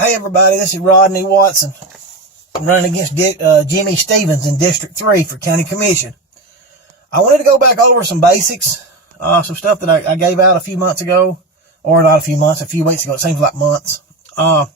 Hey everybody, this is Rodney Watson. I'm running against Jimmy Stevens in District 3 for County Commission. I wanted to go back over some basics, some stuff that I gave out a few months ago, or not a few months, a few weeks ago. It seems like months. I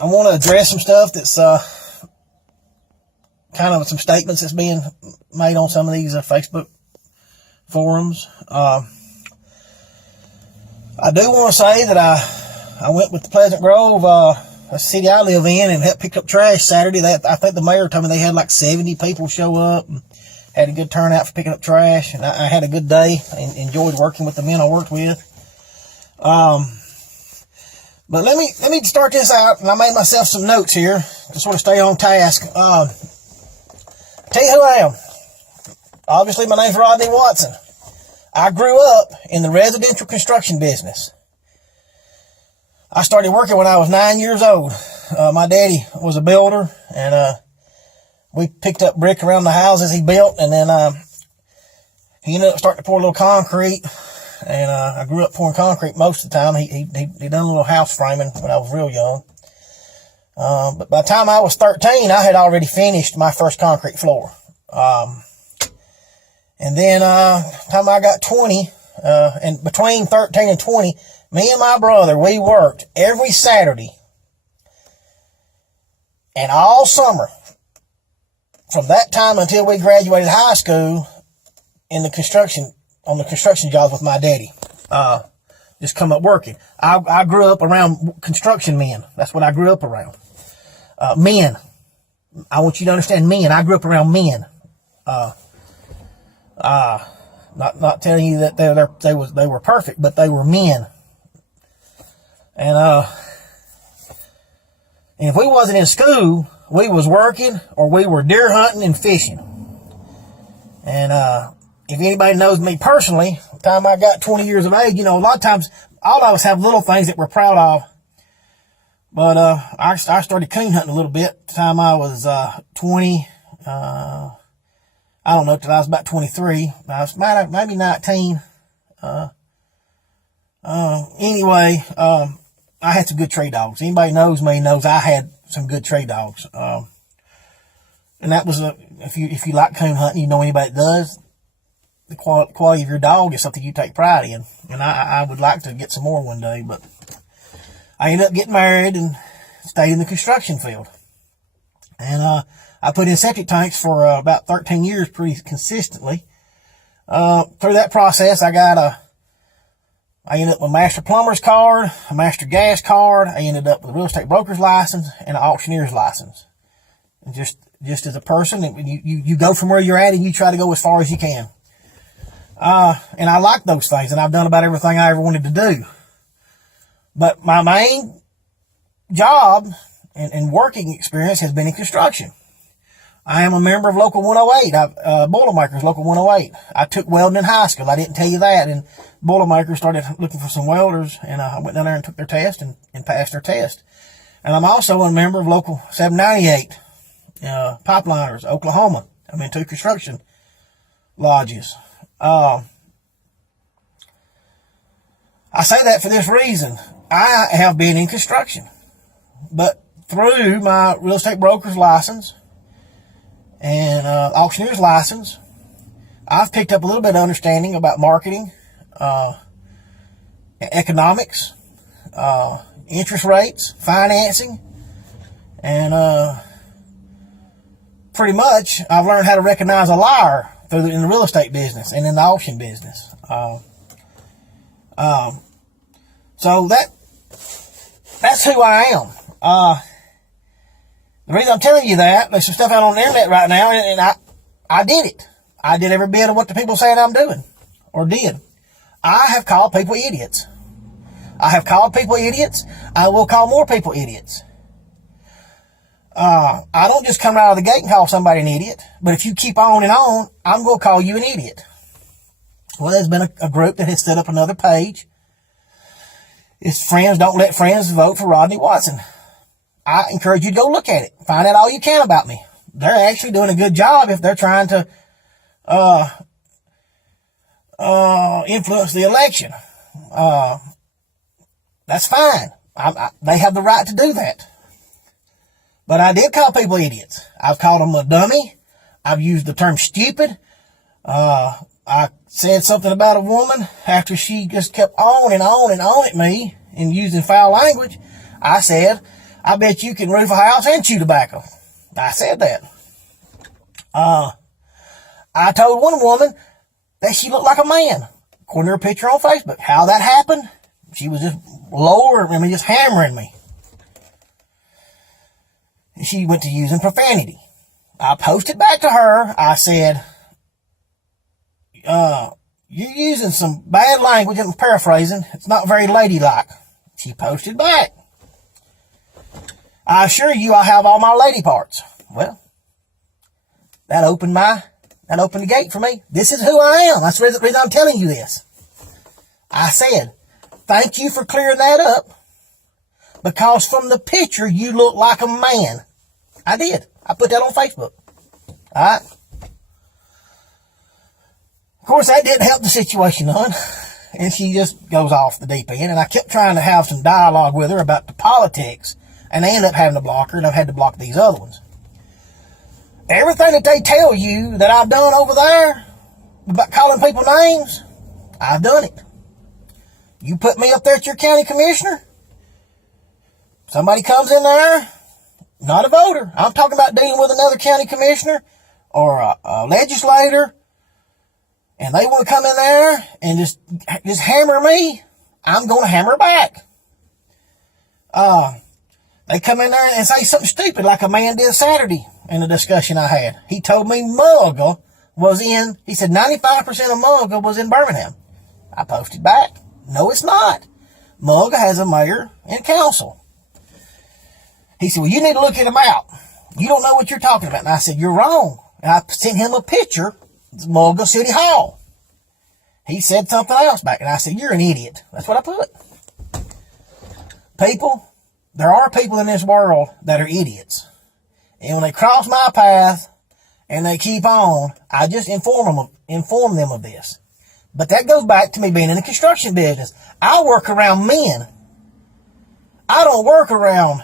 want to address some stuff that's kind of some statements that's being made on some of these Facebook forums. I do want to say that I went with the Pleasant Grove, a city I live in, and helped pick up trash Saturday. I think the mayor told me they had like 70 people show up and had a good turnout for picking up trash. And I had a good day and enjoyed working with the men I worked with. But let me start this out, and I made myself some notes here to sort of stay on task. Tell you who I am. Obviously, my name's Rodney Watson. I grew up in the residential construction business. I started working when I was 9 years old. My daddy was a builder, and we picked up brick around the houses he built, and then he ended up starting to pour a little concrete, and I grew up pouring concrete most of the time. He done a little house framing when I was real young. But by the time I was 13, I had already finished my first concrete floor. And then time I got 20, and between 13 and 20, me and my brother, we worked every Saturday and all summer from that time until we graduated high school on the construction jobs with my daddy. Just come up working. I grew up around construction men. That's what I grew up around. Men. I want you to understand men. I grew up around men. Not telling you that they were perfect, but they were men. And if we wasn't in school, we was working or we were deer hunting and fishing. And if anybody knows me personally, the time I got 20 years of age, a lot of times all of us have little things that we're proud of. But I started coon hunting a little bit the time I was 20. I don't know, till I was about 23. I was maybe 19. Anyway, I had some good tree dogs. Anybody knows me knows I had some good tree dogs. And that was if you like coon hunting, you know anybody that does, the quality of your dog is something you take pride in. And I would like to get some more one day, but I ended up getting married and stayed in the construction field. And, I put in septic tanks for about 13 years pretty consistently. Through that process, I ended up with a master plumber's card, a master gas card. I ended up with a real estate broker's license and an auctioneer's license. And just as a person, you go from where you're at and you try to go as far as you can. And I like those things, and I've done about everything I ever wanted to do. But my main job and working experience has been in construction. I am a member of Local 108, Boilermakers Local 108. I took welding in high school. I didn't tell you that. And Boilermakers started looking for some welders, and I went down there and took their test and passed their test. And I'm also a member of Local 798, Pipeliners, Oklahoma. I'm in 2 construction lodges. I say that for this reason. I have been in construction, but through my real estate broker's license and auctioneer's license, I've picked up a little bit of understanding about marketing, economics, interest rates, financing, and pretty much I've learned how to recognize a liar in the real estate business and in the auction business. So that's who I am. The reason I'm telling you that, there's some stuff out on the internet right now, and I did it. I did every bit of what the people saying I'm doing, or did. I have called people idiots. I have called people idiots. I will call more people idiots. I don't just come out of the gate and call somebody an idiot, but if you keep on and on, I'm going to call you an idiot. Well, there's been a group that has set up another page. It's Friends Don't Let Friends Vote for Rodney Watson. I encourage you to go look at it. Find out all you can about me. They're actually doing a good job if they're trying to influence the election. That's fine. They have the right to do that. But I did call people idiots. I've called them a dummy. I've used the term stupid. I said something about a woman after she just kept on and on and on at me and using foul language. I said, I bet you can roof a house and chew tobacco. I said that. I told one woman that she looked like a man, according to her picture on Facebook. How that happened, she was just just hammering me. And she went to using profanity. I posted back to her. I said, you're using some bad language. I'm paraphrasing. It's not very ladylike. She posted back, I assure you I have all my lady parts. Well, that opened the gate for me. This is who I am. That's the reason I'm telling you this. I said, thank you for clearing that up, because from the picture you look like a man. I did. I put that on Facebook. Alright? Of course, that didn't help the situation none. And she just goes off the deep end. And I kept trying to have some dialogue with her about the politics. And they ended up having to block her, and I've had to block these other ones. Everything that they tell you that I've done over there about calling people names, I've done it. You put me up there at your county commissioner, somebody comes in there, not a voter. I'm talking about dealing with another county commissioner or a legislator, and they want to come in there and just hammer me, I'm going to hammer back. They come in there and say something stupid like a man did Saturday in a discussion I had. He told me Mulga he said 95% of Mulga was in Birmingham. I posted back, no it's not. Mulga has a mayor and council. He said, well, you need to look at him out. You don't know what you're talking about. And I said, you're wrong. And I sent him a picture. It's Mulga City Hall. He said something else back. And I said, you're an idiot. That's what I put. People, there are people in this world that are idiots. And when they cross my path and they keep on, I just inform them of this. But that goes back to me being in the construction business. I work around men. I don't work around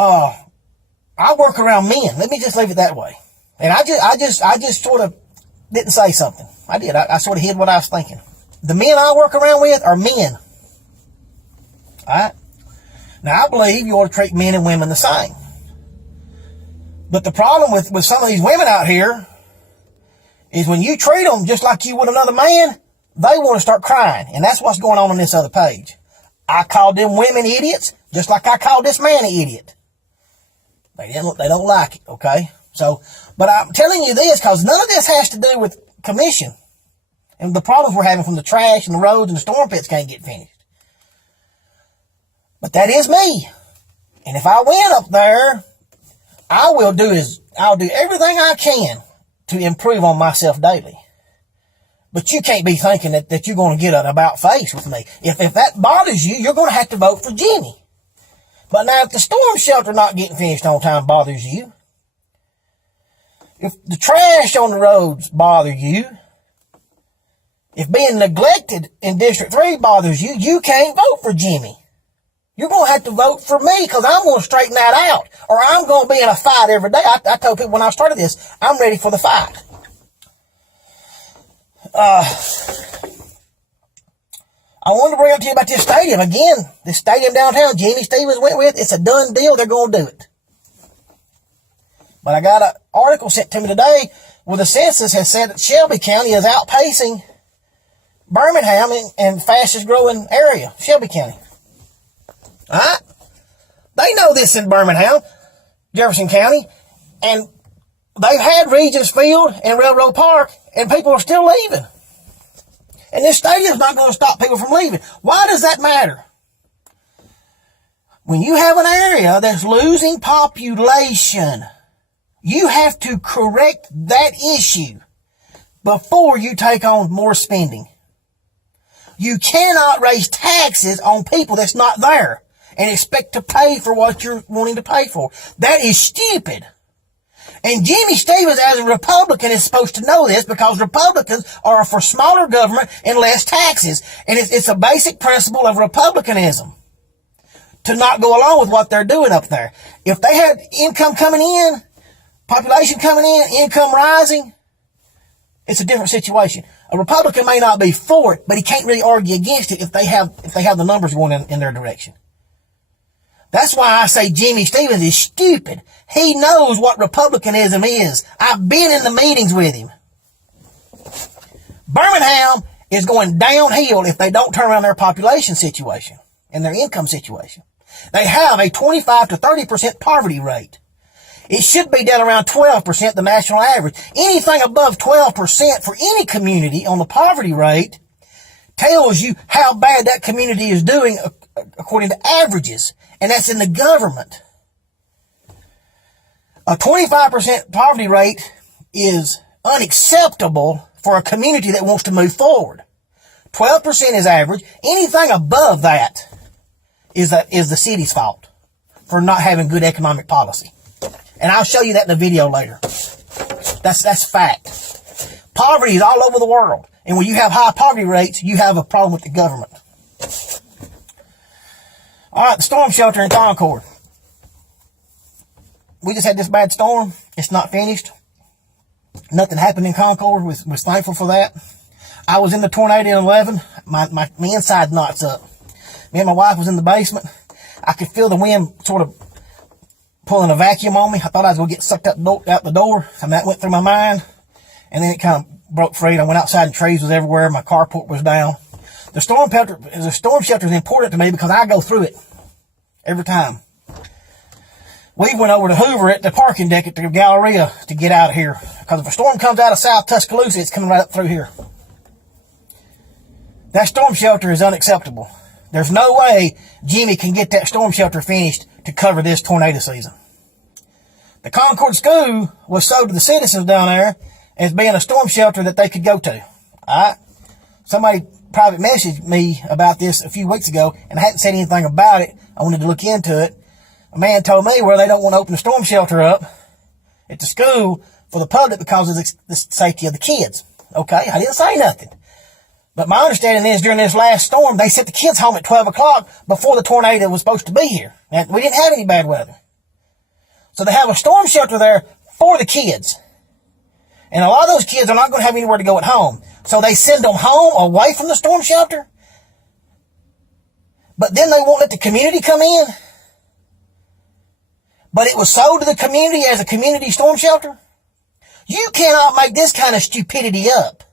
I work around men. Let me just leave it that way. And I just sort of didn't say something. I did. I sort of hid what I was thinking. The men I work around with are men. Alright? Now, I believe you ought to treat men and women the same. But the problem with some of these women out here is when you treat them just like you would another man, they want to start crying. And that's what's going on this other page. I called them women idiots just like I called this man an idiot. They don't like it, okay? So, but I'm telling you this because none of this has to do with commission and the problems we're having from the trash and the roads and the storm pits can't get finished. But that is me. And if I win up there, I'll do everything I can to improve on myself daily. But you can't be thinking that you're going to get an about face with me. If that bothers you, you're going to have to vote for Jimmy. But now if the storm shelter not getting finished on time bothers you, if the trash on the roads bother you, if being neglected in District 3 bothers you, you can't vote for Jimmy. You're going to have to vote for me because I'm going to straighten that out. Or I'm going to be in a fight every day. I told people when I started this, I'm ready for the fight. I wanted to bring up to you about this stadium. Again, this stadium downtown, Jimmy Stevens went with. It's a done deal. They're going to do it. But I got an article sent to me today where the census has said that Shelby County is outpacing Birmingham in fastest growing area, Shelby County. Alright? They know this in Birmingham, Jefferson County, and they've had Regents Field and Railroad Park, and people are still leaving. And this stadium's not going to stop people from leaving. Why does that matter? When you have an area that's losing population, you have to correct that issue before you take on more spending. You cannot raise taxes on people that's not there and expect to pay for what you're wanting to pay for. That is stupid. And Jimmy Stevens, as a Republican, is supposed to know this because Republicans are for smaller government and less taxes. And it's a basic principle of Republicanism to not go along with what they're doing up there. If they had income coming in, population coming in, income rising, it's a different situation. A Republican may not be for it, but he can't really argue against it if they have the numbers going in their direction. That's why I say Jimmy Stevens is stupid. He knows what Republicanism is. I've been in the meetings with him. Birmingham is going downhill if they don't turn around their population situation and their income situation. They have a 25 to 30% poverty rate. It should be down around 12%, the national average. Anything above 12% for any community on the poverty rate tells you how bad that community is doing according to averages. And that's in the government. A 25% poverty rate is unacceptable for a community that wants to move forward. 12% is average. Anything above that is the city's fault for not having good economic policy. And I'll show you that in a video later. That's fact. Poverty is all over the world. And when you have high poverty rates, you have a problem with the government. All right, the storm shelter in Concord. We just had this bad storm. It's not finished. Nothing happened in Concord. Was thankful for that. I was in the tornado in 11. My inside knots up. Me and my wife was in the basement. I could feel the wind sort of pulling a vacuum on me. I thought I was going to get sucked out the door. And that went through my mind. And then it kind of broke free. I went outside and trees was everywhere. My carport was down. The storm shelter is important to me because I go through it every time. We went over to Hoover at the parking deck at the Galleria to get out of here. Because if a storm comes out of South Tuscaloosa, it's coming right up through here. That storm shelter is unacceptable. There's no way Jimmy can get that storm shelter finished to cover this tornado season. The Concord School was sold to the citizens down there as being a storm shelter that they could go to. Alright? Somebody private messaged me about this a few weeks ago, and I hadn't said anything about it. I wanted to look into it. A man told me where they don't want to open the storm shelter up at the school for the public because of the safety of the kids. Okay, I didn't say nothing. But my understanding is during this last storm, they sent the kids home at 12 o'clock before the tornado was supposed to be here. And we didn't have any bad weather. So they have a storm shelter there for the kids. And a lot of those kids are not going to have anywhere to go at home. So they send them home away from the storm shelter. But then they won't let the community come in. But it was sold to the community as a community storm shelter. You cannot make this kind of stupidity up.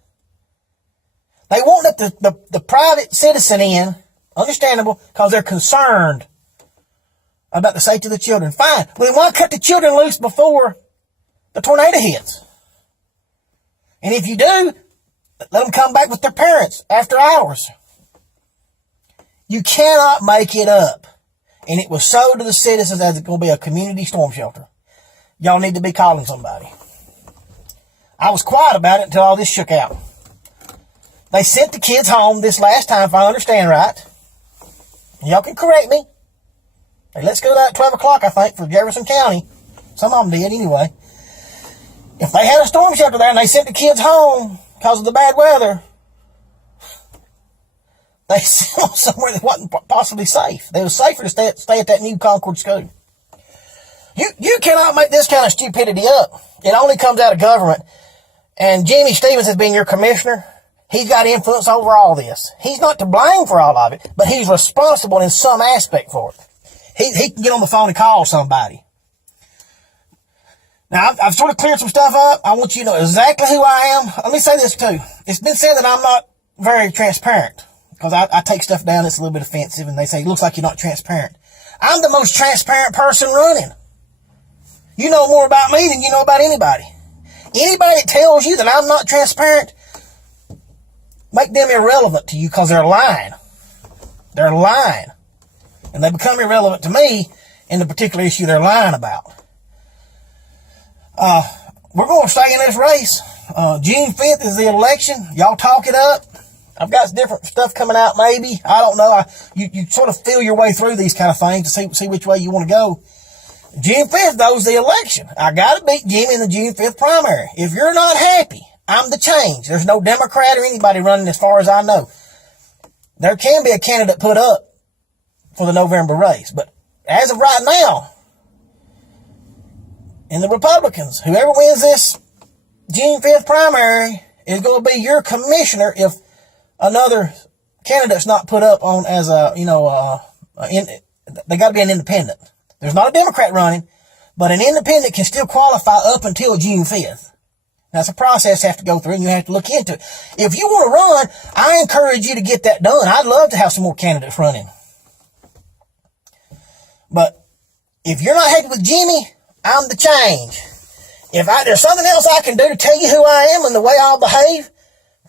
They won't let the private citizen in, understandable, because they're concerned about the safety of the children. Fine. Well, then why cut the children loose before the tornado hits? And if you do, let them come back with their parents after hours. You cannot make it up. And it was sold to the citizens as it's going to be a community storm shelter. Y'all need to be calling somebody. I was quiet about it until all this shook out. They sent the kids home this last time, if I understand right. Y'all can correct me. They let school out at 12 o'clock, I think, for Jefferson County. Some of them did anyway. If they had a storm shelter there and they sent the kids home because of the bad weather, they sent them somewhere that wasn't possibly safe. It was safer to stay at that new Concord school. You cannot make this kind of stupidity up. It only comes out of government. And Jimmy Stevens has been your commissioner. He's got influence over all this. He's not to blame for all of it, but he's responsible in some aspect for it. He can get on the phone and call somebody. Now, I've sort of cleared some stuff up. I want you to know exactly who I am. Let me say this too. It's been said that I'm not very transparent because I take stuff down that's a little bit offensive, and they say, it looks like you're not transparent. I'm the most transparent person running. You know more about me than you know about anybody. Anybody that tells you that I'm not transparent, make them irrelevant to you because they're lying. They're lying. And they become irrelevant to me in the particular issue they're lying about. We're going to stay in this race. June 5th is the election. Y'all talk it up. I've got different stuff coming out maybe. I don't know. You sort of feel your way through these kind of things to see which way you want to go. June 5th, though, is the election. I got to beat Jimmy in the June 5th primary. If you're not happy, I'm the change. There's no Democrat or anybody running as far as I know. There can be a candidate put up for the November race. But as of right now, in the Republicans, whoever wins this June 5th primary is going to be your commissioner if another candidate's not put up on as a, they got to be an independent. There's not a Democrat running, but an independent can still qualify up until June 5th. That's a process you have to go through, and you have to look into it. If you want to run, I encourage you to get that done. I'd love to have some more candidates running. But if you're not happy with Jimmy, I'm the change. If there's something else I can do to tell you who I am and the way I'll behave,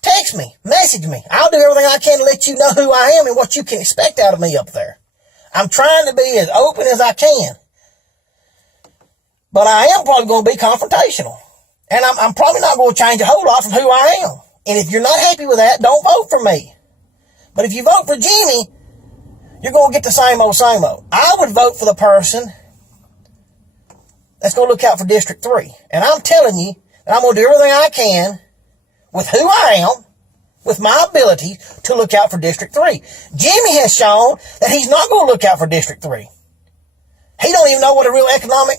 text me, message me. I'll do everything I can to let you know who I am and what you can expect out of me up there. I'm trying to be as open as I can. But I am probably going to be confrontational. And I'm probably not going to change a whole lot from who I am. And if you're not happy with that, don't vote for me. But if you vote for Jimmy, you're going to get the same old, same old. I would vote for the person that's going to look out for District 3. And I'm telling you that I'm going to do everything I can with who I am, with my ability to look out for District 3. Jimmy has shown that he's not going to look out for District 3. He don't even know what a real economic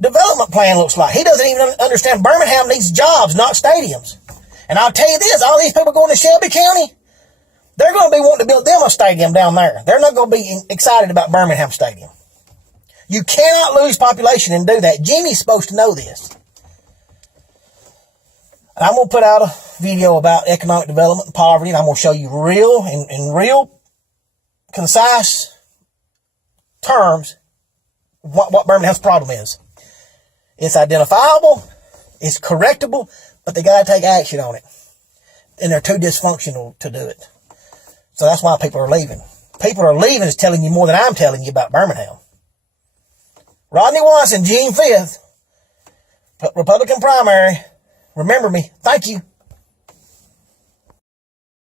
development plan looks like. He doesn't even understand Birmingham needs jobs, not stadiums. And I'll tell you this, all these people going to Shelby County, they're going to be wanting to build them a stadium down there. They're not going to be excited about Birmingham Stadium. You cannot lose population and do that. Jimmy's supposed to know this. And I'm going to put out a video about economic development and poverty, and I'm going to show you real, in real, concise terms, what Birmingham's problem is. It's identifiable, it's correctable, but they got to take action on it. And they're too dysfunctional to do it. So that's why people are leaving. People are leaving is telling you more than I'm telling you about Birmingham. Rodney Watson, June 5th, Republican primary. Remember me. Thank you.